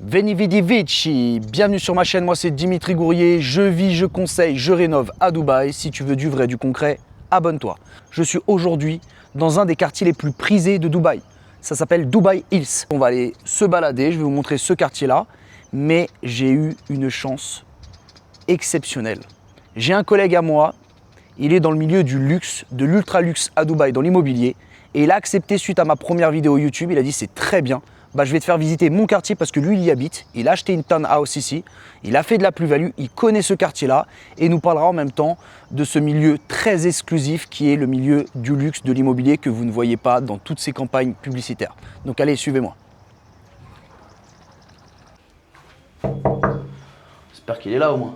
Veni vidi vici, bienvenue sur ma chaîne, moi c'est Dimitri Gourier, je vis, je conseille, je rénove à Dubaï. Si tu veux du vrai, du concret, abonne-toi. Je suis aujourd'hui dans un des quartiers les plus prisés de Dubaï. Ça s'appelle Dubai Hills. On va aller se balader, je vais vous montrer ce quartier-là, mais j'ai eu une chance exceptionnelle. J'ai un collègue à moi, il est dans le milieu du luxe, de l'ultra luxe à Dubaï, dans l'immobilier, et il a accepté suite à ma première vidéo YouTube, il a dit c'est très bien. Je vais te faire visiter mon quartier parce que lui, il y habite. Il a acheté une townhouse ici. Il a fait de la plus-value. Il connaît ce quartier-là et il nous parlera en même temps de ce milieu très exclusif qui est le milieu du luxe, de l'immobilier que vous ne voyez pas dans toutes ces campagnes publicitaires. Donc allez, suivez-moi. J'espère qu'il est là au moins.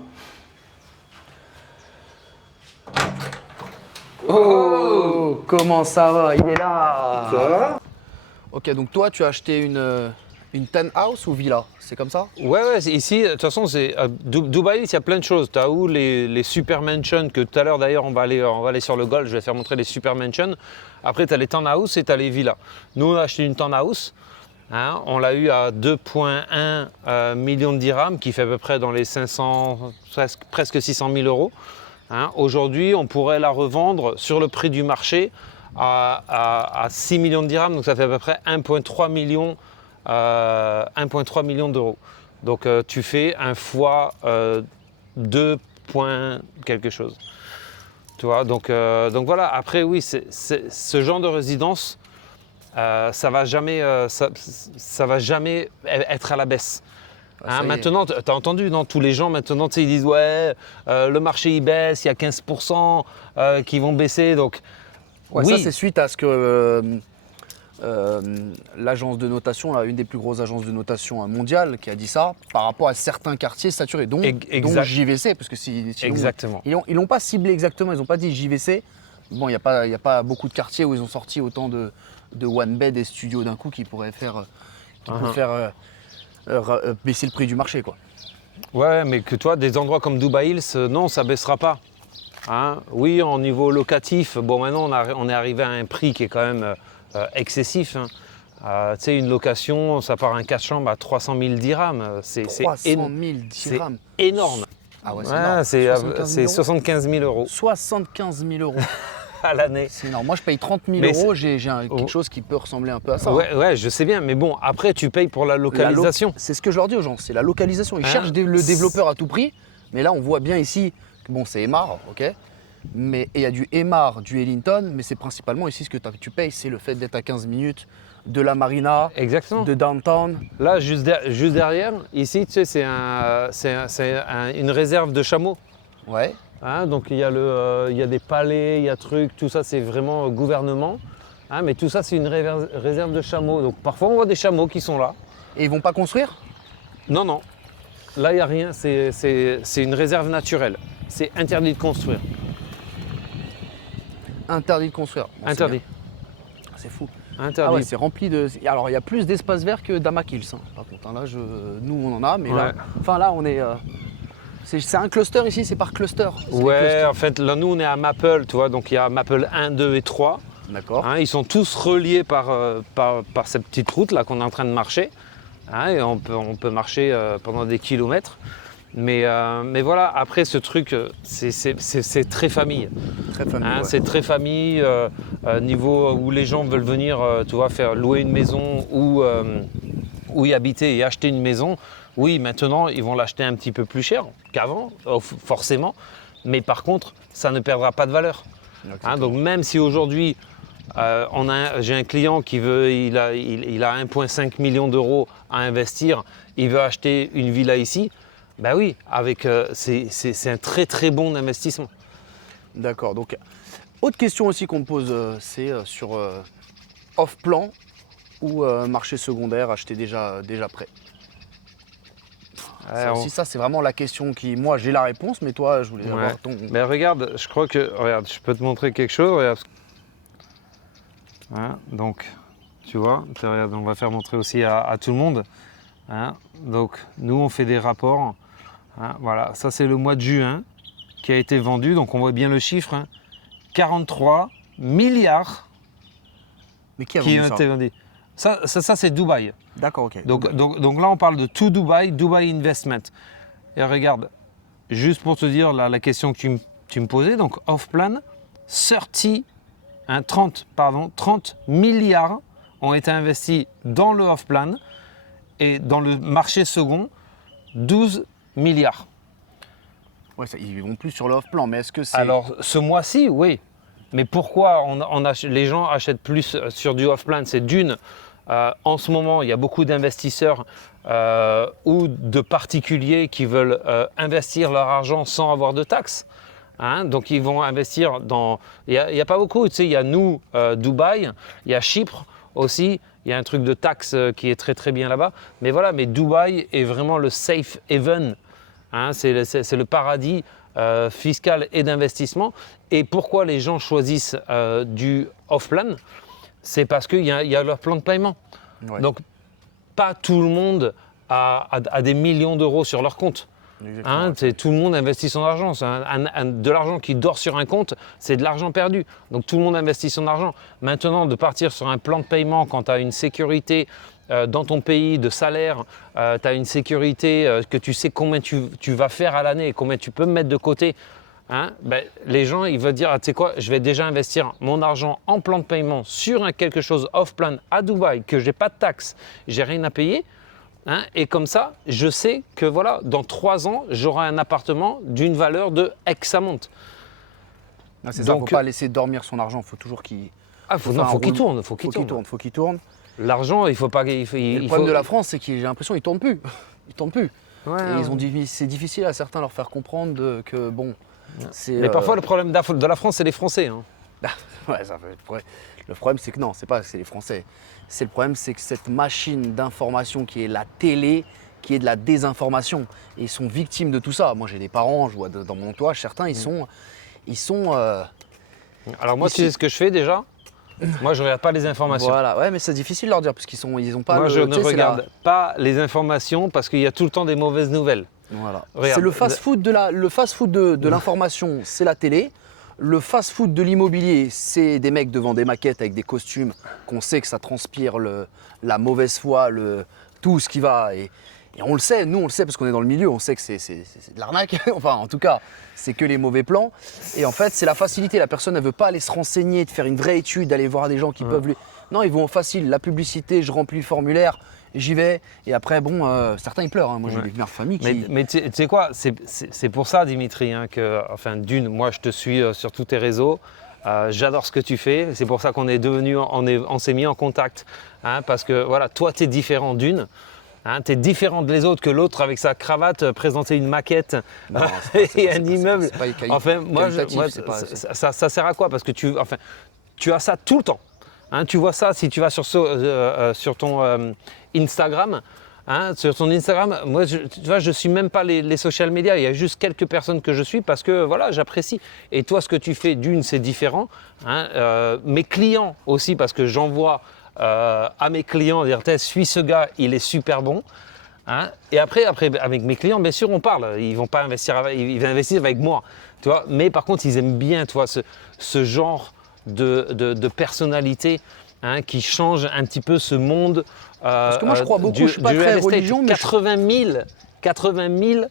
Oh, comment ça va? Il est là. Ça va? Ok, donc toi, tu as acheté une townhouse ou villa? C'est comme ça? Ouais, ici, de toute façon, c'est Dubaï, il y a plein de choses. Tu as où les super mansions, que tout à l'heure d'ailleurs, on va aller sur le golf, je vais faire montrer les super mansions. Après, tu as les townhouses et tu as les villas. Nous, on a acheté une townhouse. Hein, on l'a eu à 2,1 millions de dirhams, qui fait à peu près dans les 500, presque 600 000 euros. Hein, aujourd'hui, on pourrait la revendre sur le prix du marché à 6 millions de dirhams, donc ça fait à peu près 1,3 million, 1,3 million d'euros. Donc tu fais un fois 2 points quelque chose. Tu vois, donc voilà, après oui, ce genre de résidence, ça va jamais être à la baisse. Hein, maintenant, tu as entendu, non, tous les gens maintenant, ils disent ouais, le marché il baisse, il y a 15% qui vont baisser, donc ouais, oui. ça c'est suite à ce que l'agence de notation, une des plus grosses agences de notation mondiales, qui a dit ça par rapport à certains quartiers saturés, dont JVC, parce que exactement. Ils l'ont pas ciblé exactement, ils n'ont pas dit JVC. Bon, il n'y a pas beaucoup de quartiers où ils ont sorti autant de one bed et studios d'un coup qui pourraient faire, baisser le prix du marché, quoi. Ouais, mais que toi, des endroits comme Dubaï Hills, non, ça baissera pas. Hein, oui, en niveau locatif, bon, maintenant on est arrivé à un prix qui est quand même excessif. Hein. Tu sais, une location, ça part un 4 chambres à 300 000 dirhams. 300 000 dirhams. C'est énorme. Ah ouais, c'est énorme. C'est 75 000 euros. 75 000 euros. À l'année. C'est énorme. Moi, je paye 30 000 euros, j'ai quelque chose qui peut ressembler un peu à ça. Ouais, je sais bien, mais bon, après, tu payes pour la localisation. C'est ce que je leur dis aux gens, c'est la localisation. Ils cherchent le développeur à tout prix, mais là, on voit bien ici, que bon, c'est Emaar, ok, mais il y a du Emaar, du Ellington, mais c'est principalement ici ce que tu payes, c'est le fait d'être à 15 minutes de la marina, exactement, de downtown. Là, juste derrière, ici, tu sais, c'est une réserve de chameaux. Ouais. Hein, donc il y a des palais, il y a trucs, tout ça c'est vraiment gouvernement. Hein, mais tout ça c'est une réserve de chameaux. Donc parfois on voit des chameaux qui sont là. Et ils vont pas construire? Non, non. Là il n'y a rien, c'est une réserve naturelle. C'est interdit de construire. Interdit de construire. Bon, interdit. C'est fou. Interdit. Ah ouais, c'est rempli de. Alors il y a plus d'espace vert que d'Amak Hills. Hein. Par contre, hein, là, nous on en a, mais là, enfin là on est. C'est un cluster ici, c'est par cluster. Ouais, en fait, là, nous, on est à Maple, tu vois, donc il y a Maple 1, 2 et 3. D'accord. Hein, ils sont tous reliés par cette petite route là qu'on est en train de marcher. Hein, et on peut marcher pendant des kilomètres. Mais voilà, après, ce truc, c'est très famille. Très famille, hein, ouais. C'est très famille, niveau où les gens veulent venir, tu vois, louer une maison ou y habiter et acheter une maison. Oui, maintenant, ils vont l'acheter un petit peu plus cher qu'avant, forcément. Mais par contre, ça ne perdra pas de valeur. Hein, donc même si aujourd'hui, j'ai un client qui il a 1,5 million d'euros à investir, il veut acheter une villa ici, ben oui, c'est un très très bon investissement. D'accord. Donc, autre question aussi qu'on me pose, c'est sur off-plan ou marché secondaire acheté déjà prêt. Ça, c'est vraiment la question qui, moi, j'ai la réponse, mais toi, je voulais avoir ton. Mais regarde, je crois que, regarde, je peux te montrer quelque chose. Regarde. Hein, donc, tu vois, regarde, on va faire montrer aussi à tout le monde. Hein, donc, nous, on fait des rapports. Hein, voilà, ça, c'est le mois de juin qui a été vendu. Donc, on voit bien le chiffre. Hein, 43 milliards Mais qui a vendu ça ? Ça c'est Dubaï. D'accord, ok. Donc là, on parle de To Dubai, Dubai Investment. Et regarde, juste pour te dire la question que tu me posais, donc off-plan, 30 milliards ont été investis dans le off-plan et dans le marché second, 12 milliards. Ouais, ils vont plus sur le off-plan, mais est-ce que c'est... Alors, ce mois-ci, oui. Mais pourquoi les gens achètent plus sur du off-plan? C'est d'une, en ce moment, il y a beaucoup d'investisseurs ou de particuliers qui veulent investir leur argent sans avoir de taxes. Hein, donc, ils vont investir dans... Il n'y a pas beaucoup, tu sais, il y a nous, Dubaï, il y a Chypre aussi, il y a un truc de taxes qui est très très bien là-bas. Mais voilà, mais Dubaï est vraiment le safe haven. Hein, c'est le paradis fiscal et d'investissement. Et pourquoi les gens choisissent du off-plan? C'est parce qu'il y a leur plan de paiement. Ouais. Donc, pas tout le monde a des millions d'euros sur leur compte. Hein, tout le monde investit son argent. De l'argent qui dort sur un compte, c'est de l'argent perdu. Donc tout le monde investit son argent. Maintenant, de partir sur un plan de paiement quand tu as une sécurité dans ton pays de salaire, tu as une sécurité que tu sais combien tu vas faire à l'année et combien tu peux mettre de côté. Hein, les gens, ils veulent dire, tu sais quoi, je vais déjà investir mon argent en plan de paiement sur quelque chose off-plan à Dubaï, que je n'ai pas de taxes, j'ai rien à payer. Hein, et comme ça, je sais que voilà, dans 3 ans, j'aurai un appartement d'une valeur de X amount. C'est ça, il ne faut pas laisser dormir son argent, il faut toujours qu'il... faut qu'il tourne. Faut qu'il tourne. L'argent, il ne faut pas... Le problème de la France, c'est que j'ai l'impression qu'il ne tourne plus. Il tourne plus. Ouais, et c'est difficile à certains leur faire comprendre que bon... Mais parfois, le problème de la France, c'est les Français. Hein. Ouais, le problème, c'est que non, c'est pas que c'est les Français. Le problème, c'est que cette machine d'information qui est la télé, qui est de la désinformation, et ils sont victimes de tout ça. Moi, j'ai des parents, je vois dans mon entourage, certains, ils sont. Alors moi, tu sais ce que je fais déjà? Moi, je regarde pas les informations. Voilà, ouais, mais c'est difficile de leur dire parce ils ont pas. Moi, je ne regarde pas les informations parce qu'il y a tout le temps des mauvaises nouvelles. Voilà. C'est le fast-food de l'information, c'est la télé. Le fast-food de l'immobilier, c'est des mecs devant des maquettes avec des costumes qu'on sait que ça transpire la mauvaise foi, tout ce qui va. Et on le sait, nous on le sait parce qu'on est dans le milieu, on sait que c'est de l'arnaque. Enfin, en tout cas, c'est que les mauvais plans. Et en fait, c'est la facilité. La personne, elle veut pas aller se renseigner, de faire une vraie étude, d'aller voir des gens qui peuvent lui. Non, ils vont facile. La publicité, je remplis le formulaire. J'y vais et après, certains ils pleurent. Hein. Moi, j'ai des mères familles qui. Mais tu sais quoi, c'est pour ça, Dimitri, hein, que, enfin, moi, je te suis sur tous tes réseaux. J'adore ce que tu fais. C'est pour ça qu'on est on s'est mis en contact. Hein, parce que voilà, toi, tu es différent d'une. Hein, tu es différent des autres que l'autre avec sa cravate présenter une maquette et un immeuble. Enfin, moi, ça sert à quoi? Parce que tu as ça tout le temps. Hein, tu vois ça si tu vas sur ton Instagram. Hein, sur ton Instagram, moi, tu vois, je suis même pas les social media. Il y a juste quelques personnes que je suis parce que voilà, j'apprécie. Et toi, ce que tu fais, c'est différent. Hein, mes clients aussi, parce que j'envoie à mes clients dire, suis ce gars, il est super bon. Hein, et après, avec mes clients, bien sûr, on parle. Ils vont pas investir, ils vont investir avec moi. Tu vois, mais par contre, ils aiment bien, tu vois, ce genre de personnalité. Hein, qui change un petit peu ce monde. Parce que moi, je crois beaucoup, je ne suis pas très religion, mais 80 000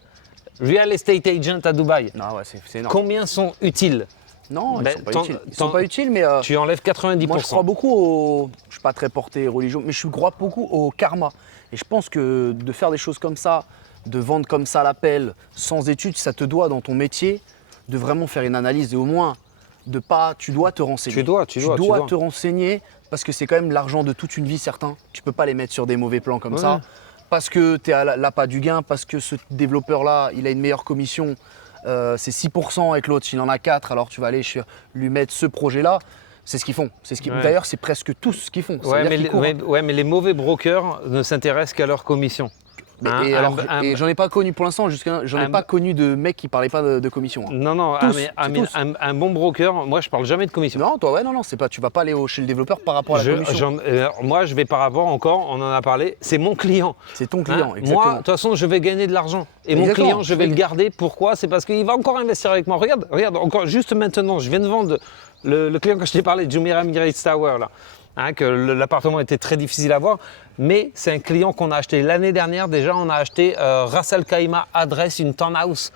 real estate agents à Dubaï. Non, ouais, c'est énorme. Combien sont utiles? Non, ils ne sont pas utiles. Ils sont pas utiles, mais tu enlèves 90%. Moi, je crois beaucoup je ne suis pas très porté religion, mais je crois beaucoup au karma. Et je pense que de faire des choses comme ça, de vendre comme ça l'appel, sans études, ça te doit dans ton métier de vraiment faire une analyse et au moins tu dois te renseigner. Tu dois te renseigner parce que c'est quand même l'argent de toute une vie, certains. Tu peux pas les mettre sur des mauvais plans comme ça. Parce que tu es à l'appât du gain, parce que ce développeur-là, il a une meilleure commission. C'est 6% avec l'autre, il en a 4, alors tu vas aller lui mettre ce projet-là. C'est ce qu'ils font. D'ailleurs, c'est presque tous ce qu'ils font. Mais les mauvais brokers ne s'intéressent qu'à leur commission. Et j'en ai pas connu pour l'instant, j'en ai pas connu de mecs qui parlaient pas de commission. Hein. Non, un bon broker, moi je parle jamais de commission. Non, toi c'est pas, tu vas pas aller chez le développeur par rapport à la commission. Moi je vais par rapport encore, on en a parlé, c'est mon client. C'est ton client, exactement. Moi, de toute façon, je vais gagner de l'argent. Et mon client, je vais le garder. Pourquoi? C'est parce qu'il va encore investir avec moi. Regarde, encore juste maintenant, je viens de vendre le client que je t'ai parlé, Jumeirah Emirates Tower là. que l'appartement était très difficile à voir. Mais c'est un client qu'on a acheté l'année dernière. Déjà, on a acheté Ras Al Khaimah adresse, une townhouse.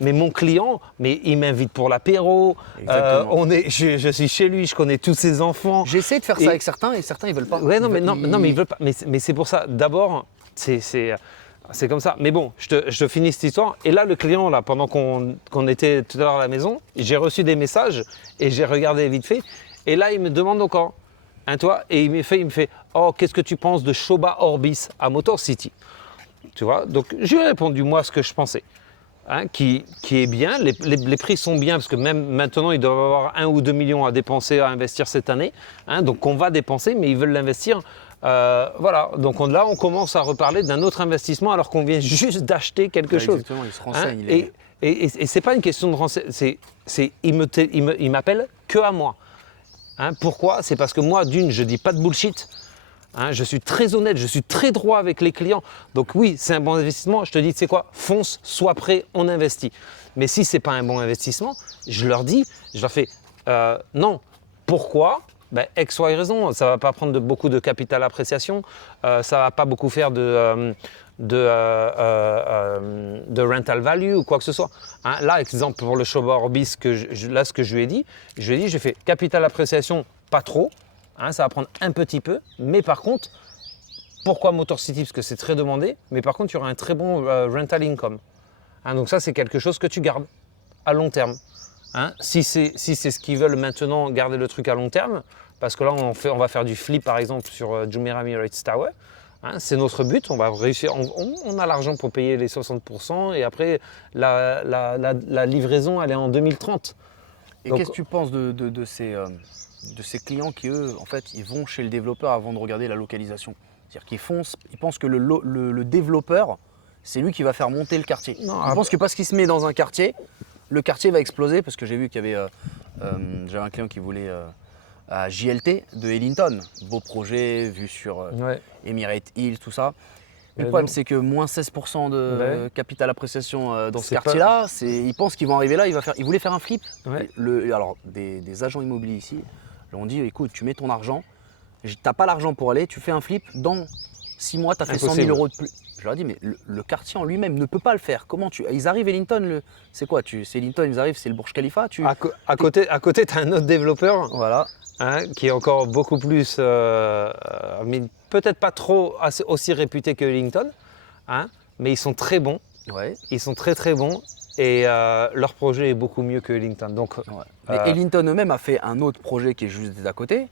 Mais mon client, il m'invite pour l'apéro. Je suis chez lui, je connais tous ses enfants. J'essaie de faire ça avec certains et certains ils veulent pas. Ouais, non, mais ils veulent pas. Mais c'est pour ça. D'abord, c'est comme ça. Mais bon, je te finis cette histoire. Et là, le client, là, pendant qu'on était tout à l'heure à la maison, j'ai reçu des messages et j'ai regardé vite fait. Et là, il me demande encore. Toi, et il me fait, oh, qu'est-ce que tu penses de Shoba Orbis à Motor City? Tu vois, donc je lui ai répondu moi ce que je pensais, qui est bien, les prix sont bien parce que même maintenant ils doivent avoir 1 ou 2 millions à dépenser, à investir cette année, donc on va dépenser mais ils veulent l'investir, voilà, donc là on commence à reparler d'un autre investissement alors qu'on vient juste d'acheter quelque chose. Exactement, ils se renseignent. Et c'est pas une question de renseigner, il m'appelle que à moi. Pourquoi? C'est parce que moi, d'une, je dis pas de bullshit. Je suis très honnête, je suis très droit avec les clients. Donc oui, c'est un bon investissement. Je te dis, tu sais quoi, fonce, sois prêt, on investit. Mais si c'est pas un bon investissement, je leur dis, je leur fais non. Pourquoi? X, Y raison. Ça va pas prendre beaucoup de capital appréciation. Ça va pas beaucoup faire de rental value ou quoi que ce soit. Là, exemple pour le Shoba Orbis, ce que je lui ai dit, j'ai fait capital appréciation, pas trop. Ça va prendre un petit peu, mais par contre, pourquoi Motor City? Parce que c'est très demandé, mais par contre, il y aura un très bon rental income. Donc ça, c'est quelque chose que tu gardes à long terme. Si c'est ce qu'ils veulent maintenant, garder le truc à long terme, parce que là, on va faire du flip, par exemple, sur Jumeirah Emirates Tower. C'est notre but, on va réussir, on a l'argent pour payer les 60% et après, la livraison, elle est en 2030. Et qu'est-ce que tu penses de ces clients qui, eux, en fait, ils vont chez le développeur avant de regarder la localisation? C'est-à-dire qu'ils foncent, ils pensent que le développeur, c'est lui qui va faire monter le quartier. Ils pensent que parce qu'il se met dans un quartier, le quartier va exploser, parce que j'ai vu qu'il y avait, j'avais un client qui voulait à JLT de Ellington, beau projet vu sur Emirates Hills, tout ça. Mais le problème, c'est que moins 16% de capital appréciation dans ce quartier-là, ils pensent qu'ils vont arriver là, ils voulaient faire un flip. Alors, des agents immobiliers ici leur ont dit, écoute, tu mets ton argent, t'as pas l'argent pour aller, tu fais un flip, dans 6 mois, tu as fait 100 000 euros de plus. Je leur ai dit, mais le quartier en lui-même ne peut pas le faire. Comment ils arrivent Ellington, c'est quoi? C'est Ellington, ils arrivent, c'est le Burj Khalifa. À côté, tu as un autre développeur. Voilà. Qui est encore beaucoup plus, mais peut-être pas trop aussi réputé que Ellington, mais ils sont très bons. Ils sont très très bons et leur projet est beaucoup mieux que Ellington. Donc, mais Ellington eux-mêmes a fait un autre projet qui est juste à côté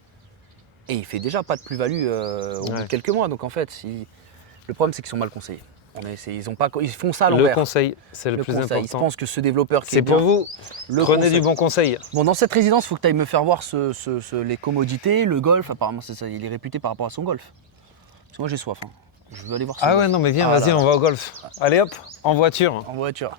et il fait déjà pas de plus-value au bout de quelques mois. Donc en fait, le problème c'est qu'ils sont mal conseillés. Ils font ça à l'envers. Le conseil, c'est le plus important. Ils pensent que ce développeur qui c'est pour vous, prenez du bon conseil. Bon, dans cette résidence, il faut que tu ailles me faire voir les commodités, le golf. Apparemment, c'est ça, il est réputé par rapport à son golf. Parce que moi, j'ai soif. Je veux aller voir son golf. Ouais, non, mais viens, vas-y, on va au golf. Allez hop, en voiture. En voiture.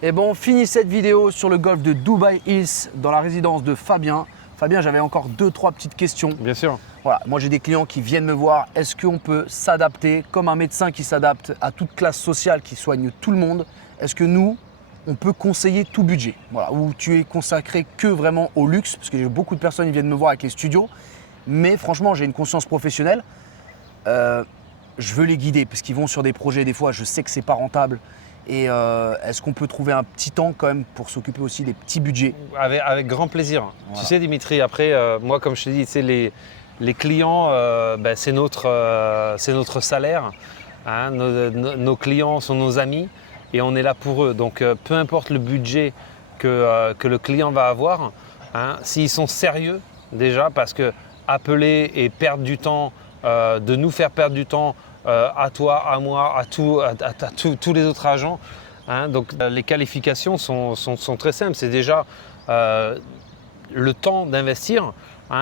Et bon, on finit cette vidéo sur le golf de Dubai Hills, dans la résidence de Fabien. Fabien, j'avais encore 2-3 petites questions. Bien sûr. Voilà, moi j'ai des clients qui viennent me voir. Est-ce qu'on peut s'adapter comme un médecin qui s'adapte à toute classe sociale, qui soigne tout le monde? Est-ce que nous, on peut conseiller tout budget? Voilà, où tu es consacré que vraiment au luxe, parce que j'ai beaucoup de personnes qui viennent me voir avec les studios. Mais franchement, j'ai une conscience professionnelle. Je veux les guider parce qu'ils vont sur des projets, des fois, je sais que c'est pas rentable. Et est-ce qu'on peut trouver un petit temps quand même pour s'occuper aussi des petits budgets? Avec grand plaisir. Voilà. Tu sais Dimitri, après, moi comme je te dis, les clients, c'est notre salaire. Nos clients sont nos amis et on est là pour eux. Donc peu importe le budget que le client va avoir, s'ils sont sérieux déjà, parce que appeler et perdre du temps, de nous faire perdre du temps, à toi, à moi, à tous les autres agents. Donc les qualifications sont très simples. C'est déjà le temps d'investir.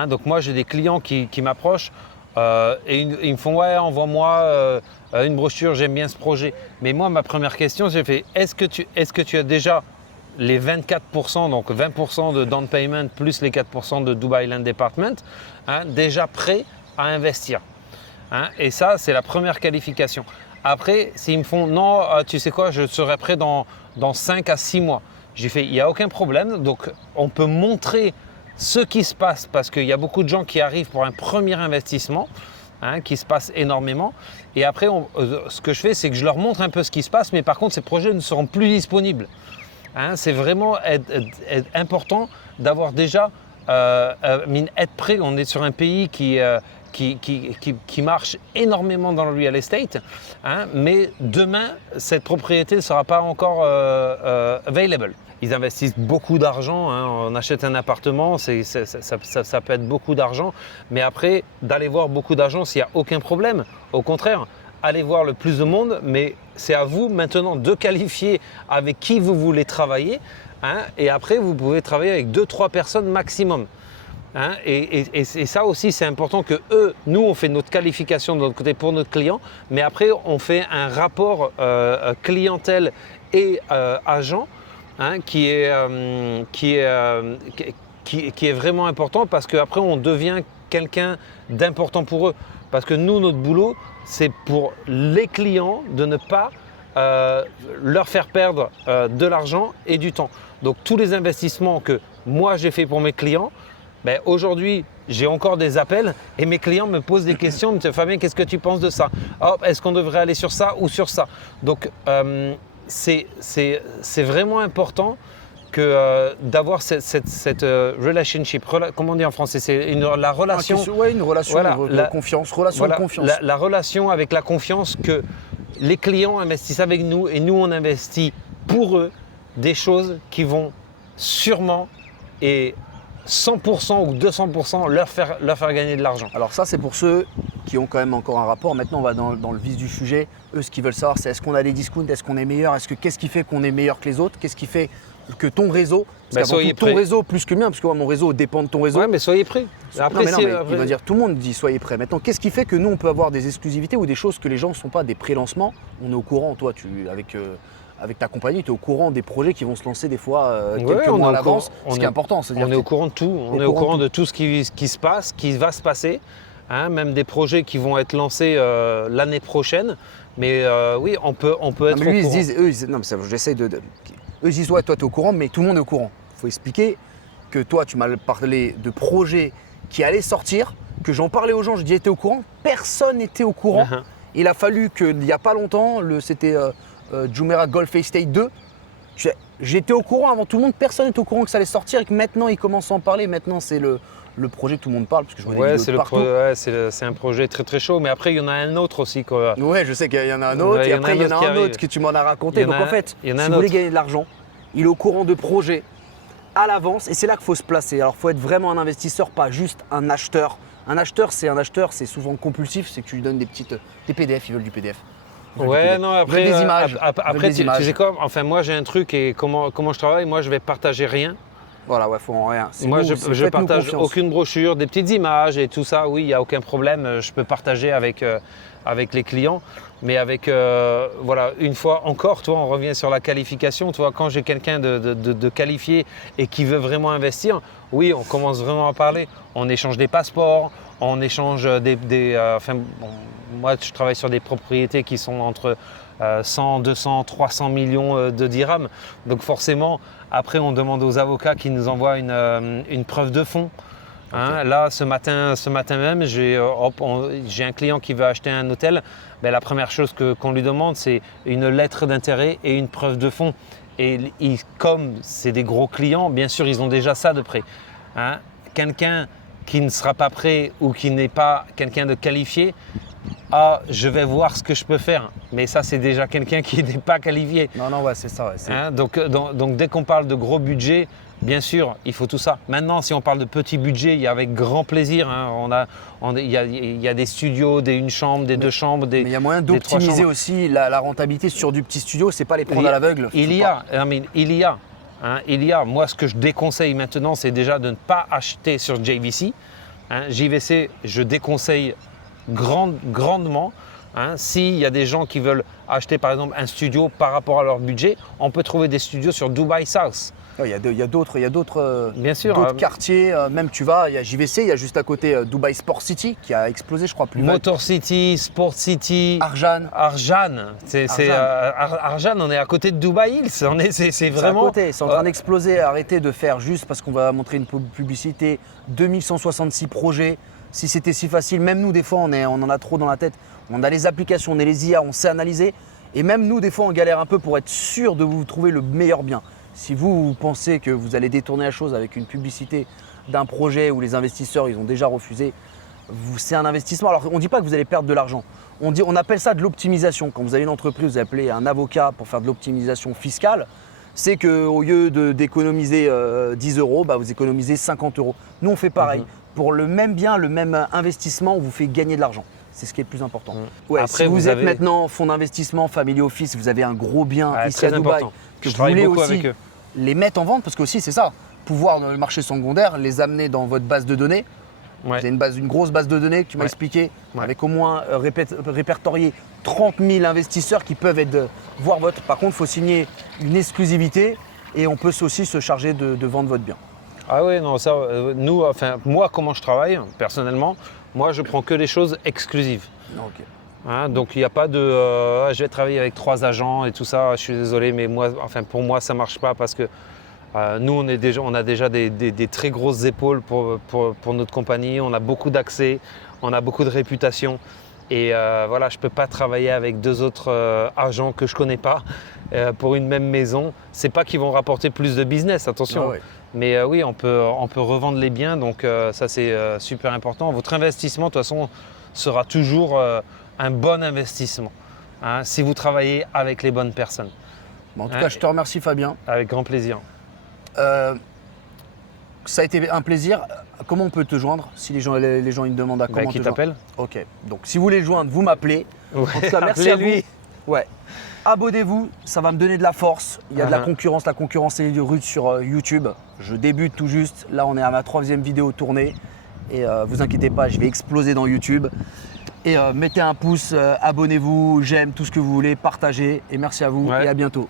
Donc moi j'ai des clients qui m'approchent et ils me font ouais, envoie-moi une brochure, j'aime bien ce projet. Mais moi ma première question j'ai fait est-ce que tu as déjà les 24%, donc 20% de down payment plus les 4% de Dubai Land Department, déjà prêts à investir? Et ça, c'est la première qualification. Après, s'ils me font non, tu sais quoi, je serai prêt dans 5 à 6 mois. J'ai fait, il n'y a aucun problème. Donc, on peut montrer ce qui se passe, parce qu'il y a beaucoup de gens qui arrivent pour un premier investissement, qui se passe énormément. Et après, ce que je fais, c'est que je leur montre un peu ce qui se passe, mais par contre, ces projets ne seront plus disponibles. C'est vraiment important d'avoir déjà être prêt. On est sur un pays qui marche énormément dans le real estate, mais demain, cette propriété ne sera pas encore available. Ils investissent beaucoup d'argent, on achète un appartement, ça peut être beaucoup d'argent, mais après, d'aller voir beaucoup d'argent, s'il n'y a aucun problème. Au contraire, allez voir le plus de monde, mais c'est à vous maintenant de qualifier avec qui vous voulez travailler, et après, vous pouvez travailler avec 2-3 personnes maximum. Et ça aussi, c'est important que nous, on fait notre qualification de notre côté pour notre client, mais après, on fait un rapport clientèle et agent qui est vraiment important, parce qu'après, on devient quelqu'un d'important pour eux. Parce que nous, notre boulot, c'est pour les clients de ne pas leur faire perdre de l'argent et du temps. Donc, tous les investissements que moi, j'ai fait pour mes clients, aujourd'hui, j'ai encore des appels et mes clients me posent des questions. Me disent, Fabien, qu'est-ce que tu penses de ça? Est-ce qu'on devrait aller sur ça ou sur ça? Donc, c'est vraiment important d'avoir cette relationship. Comment on dit en français? C'est la relation. Une relation de confiance. Relation de confiance. La relation avec la confiance, que les clients investissent avec nous et nous, on investit pour eux des choses qui vont sûrement et 100% ou 200% leur faire gagner de l'argent. Alors ça, c'est pour ceux qui ont quand même encore un rapport. Maintenant, on va dans le vif du sujet. Eux, ce qu'ils veulent savoir, c'est est-ce qu'on a des discounts, est-ce qu'on est meilleur, qu'est-ce qui fait qu'on est meilleur que les autres, qu'est-ce qui fait que ton réseau, parce qu'avant tout, ton réseau plus que le mien, parce que moi, mon réseau dépend de ton réseau. Ouais, mais soyez prêts. Après, il va dire, tout le monde dit soyez prêts. Maintenant, qu'est-ce qui fait que nous, on peut avoir des exclusivités ou des choses que les gens ne sont pas, des pré-lancements? On est au courant, toi, avec ta compagnie, tu es au courant des projets qui vont se lancer des fois quelques mois à l'avance, ce qui est important. On est au courant de tout, on est au courant de tout ce qui se passe, qui va se passer, même des projets qui vont être lancés l'année prochaine. Mais oui, on peut être au courant. Eux, ils disent, ouais, toi, tu es au courant, mais tout le monde est au courant. Il faut expliquer que toi, tu m'as parlé de projets qui allaient sortir, que j'en parlais aux gens, je disais, t'es au courant? Personne n'était au courant. Il a fallu qu'il n'y a pas longtemps, c'était Jumeirah Golf Estate 2. J'étais au courant avant tout le monde, personne n'était au courant que ça allait sortir et que maintenant, ils commencent à en parler. Maintenant, c'est le projet que tout le monde parle, parce que je vois des vidéos de partout. C'est un projet très très chaud, mais après il y en a un autre aussi. Ouais, je sais qu'il y en a un autre, et après il y en a un autre que tu m'en as raconté. Donc en fait, si vous voulez gagner de l'argent, il est au courant de projets à l'avance, et c'est là qu'il faut se placer. Alors il faut être vraiment un investisseur, pas juste un acheteur. Un acheteur, c'est souvent compulsif, c'est que tu lui donnes des PDF, ils veulent du PDF. Ouais, non, après, des images. Après tu sais quoi, enfin moi j'ai un truc, et comment je travaille, moi je vais partager rien. Voilà, ouais, faut en rien. Moi, je partage aucune brochure, des petites images et tout ça. Oui, il n'y a aucun problème. Je peux partager avec les clients. Mais voilà, une fois encore, toi, on revient sur la qualification. Toi, quand j'ai quelqu'un de qualifié et qui veut vraiment investir, oui, on commence vraiment à parler. On échange des passeports, on échange moi, je travaille sur des propriétés qui sont entre 100, 200, 300 millions de dirhams. Donc forcément, après, on demande aux avocats qui nous envoient une preuve de fonds. Là, ce matin même, j'ai un client qui veut acheter un hôtel. La première chose qu'on lui demande, c'est une lettre d'intérêt et une preuve de fonds. Et comme c'est des gros clients, bien sûr, ils ont déjà ça de prêt. Quelqu'un qui ne sera pas prêt ou qui n'est pas quelqu'un de qualifié, je vais voir ce que je peux faire. Mais ça, c'est déjà quelqu'un qui n'est pas qualifié. Non, ouais, c'est ça. Ouais, donc, dès qu'on parle de gros budget, bien sûr, il faut tout ça. Maintenant, si on parle de petit budget, il y a avec grand plaisir. Il y a des studios, une chambre, deux chambres. Mais il y a moyen d'optimiser aussi la rentabilité sur du petit studio. C'est pas les prendre à l'aveugle. Il y a. Moi, ce que je déconseille maintenant, c'est déjà de ne pas acheter sur JVC. JVC, je déconseille grandement, S'il y a des gens qui veulent acheter par exemple un studio par rapport à leur budget, on peut trouver des studios sur Dubai South. Il y a d'autres Bien sûr, d'autres quartiers. Même tu vas, il y a JVC, il y a juste à côté Dubai Sport City qui a explosé, je crois, plus bas. Motor City, Sport City, Arjan. Arjan, on est à côté de Dubai Hills. C'est vraiment. À côté, c'est en train d'exploser. Arrêtez de faire juste parce qu'on va montrer une publicité. 2166 projets. Si c'était si facile, même nous, des fois, on en a trop dans la tête. On a les applications, on a les IA, on sait analyser. Et même nous, des fois, on galère un peu pour être sûr de vous trouver le meilleur bien. Si vous pensez que vous allez détourner la chose avec une publicité d'un projet où les investisseurs ils ont déjà refusé, c'est un investissement. Alors on ne dit pas que vous allez perdre de l'argent. On appelle ça de l'optimisation. Quand vous avez une entreprise, vous appelez un avocat pour faire de l'optimisation fiscale. C'est qu'au lieu d'économiser 10 euros, vous économisez 50 euros. Nous, on fait pareil. Pour le même bien, le même investissement, on vous fait gagner de l'argent. C'est ce qui est le plus important. Ouais, Après, si vous êtes maintenant fonds d'investissement, family office, vous avez un gros bien ici à Dubaï, que vous voulez aussi les mettre en vente, parce que aussi c'est ça, pouvoir dans le marché secondaire, les amener dans votre base de données. Vous avez une grosse base de données que tu m'as expliqué, avec au moins répertorié 30 000 investisseurs qui peuvent voir votre. Par contre, il faut signer une exclusivité et on peut aussi se charger de vendre votre bien. Ah oui, non, ça, nous, enfin, moi, comment je travaille, personnellement, moi, je prends que des choses exclusives. Okay. Donc, il n'y a pas de je vais travailler avec 3 agents et tout ça, je suis désolé, mais moi, pour moi, ça ne marche pas parce que nous, on a déjà des très grosses épaules pour notre compagnie, on a beaucoup d'accès, on a beaucoup de réputation. Et voilà, je ne peux pas travailler avec 2 autres agents que je ne connais pas pour une même maison. Ce n'est pas qu'ils vont rapporter plus de business, attention. Ah ouais. Mais oui, on peut revendre les biens, donc ça c'est super important. Votre investissement, de toute façon, sera toujours un bon investissement si vous travaillez avec les bonnes personnes. En tout cas, je te remercie Fabien. Avec grand plaisir. Ça a été un plaisir. Comment on peut te joindre si les gens ils me demandent à comment Qui te t'appelle? Ok. Donc si vous voulez le joindre, vous m'appelez. En tout cas, merci à vous. Ouais. Abonnez-vous, ça va me donner de la force. Il y a de la concurrence est rude sur YouTube. Je débute tout juste. Là, on est à ma 3e vidéo tournée. Et vous inquiétez pas, je vais exploser dans YouTube. Et mettez un pouce, abonnez-vous, j'aime, tout ce que vous voulez, partagez. Et merci à vous et à bientôt.